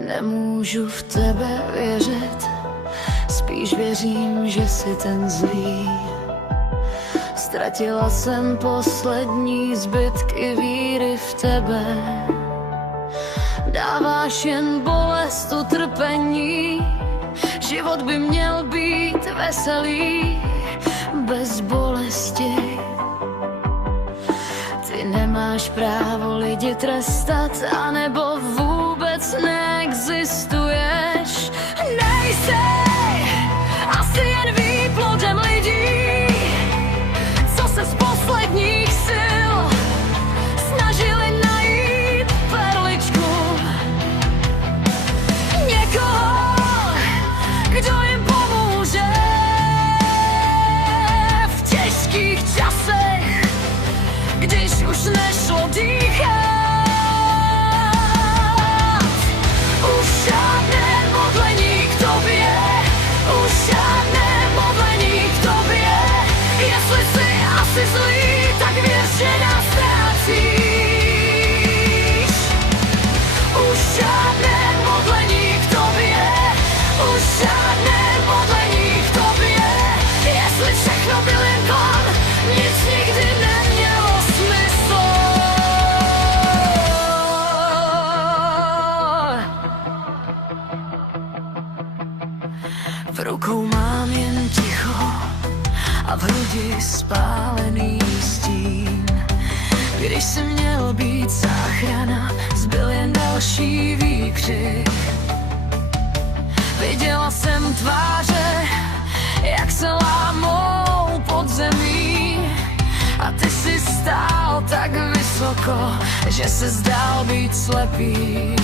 Nemůžu v tebe věřit, spíš věřím, že jsi ten zlý. Ztratila jsem poslední zbytky víry v tebe. Dáváš jen bolest, utrpení. Život by měl být veselý, bez bolesti. Ty nemáš právo lidi trestat, anebo vůbec neexistuješ. Nejsej asi jen výplodem lidí, co se z posledních sil snažili najít perličku. Někoho, kdo jim pomůže v těžkých časech, když už nešlo dýchat. Už žádné modlení k tobě, už žádné modlení k tobě. Jestli jsi asi zlý, tak věř, že nás ztrácíš. Už žádné modlení k tobě, už žádné modlení k tobě. Jestli všechno byl jen klam, nic nikdy nemělo smysl. V rukou mám jen ticho a v hrudi spálený stín. Když jsi měl být záchrana, zbyl jen další výkřik. Viděla jsem tváře, jak se lámou pod zemí, a ty jsi stál tak vysoko, že se zdál být slepý.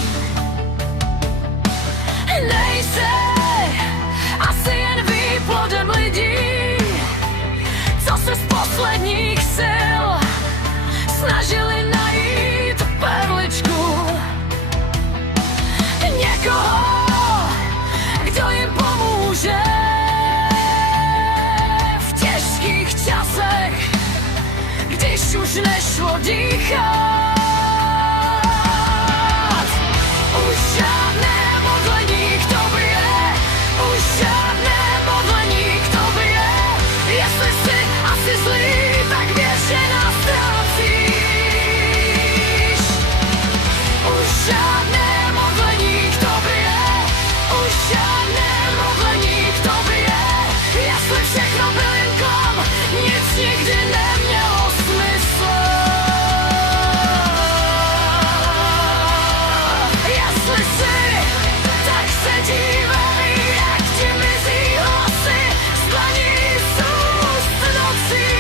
Nejsej asi jen výplodem lidí, co se z posledních sil snažili najít perličku. Někoho, kdo jim pomůže v těžkých časech, když už nešlo dýchat. Už žádné modlení k tobě, už žádné modlení k tobě. Jestli jsi asi zlý, tak věř, že nás ztrácíš. Už žádné modlení k tobě, už žádné modlení k tobě. Jestli všechno byl jen klam, nic nikdy nemělo smysl. Jestli jsi, tak se dívej, jak ti mizí hlasy z dlaní z úst nocí.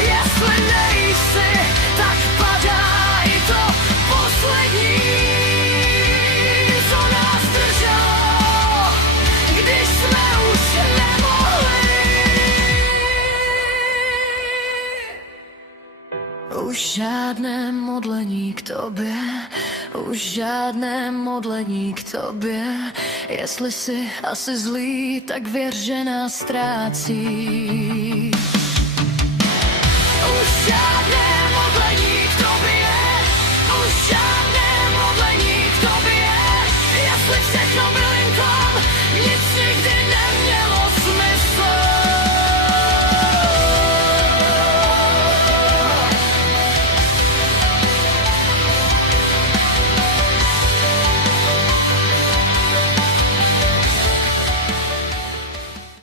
Jestli nejsi, tak padá i to poslední, co nás drželo, když jsme už nemohli. Už žádné modlení k tobě, už žádné modlení k tobě. Jestli jsi asi zlý, tak věř, že nás ztrácíš.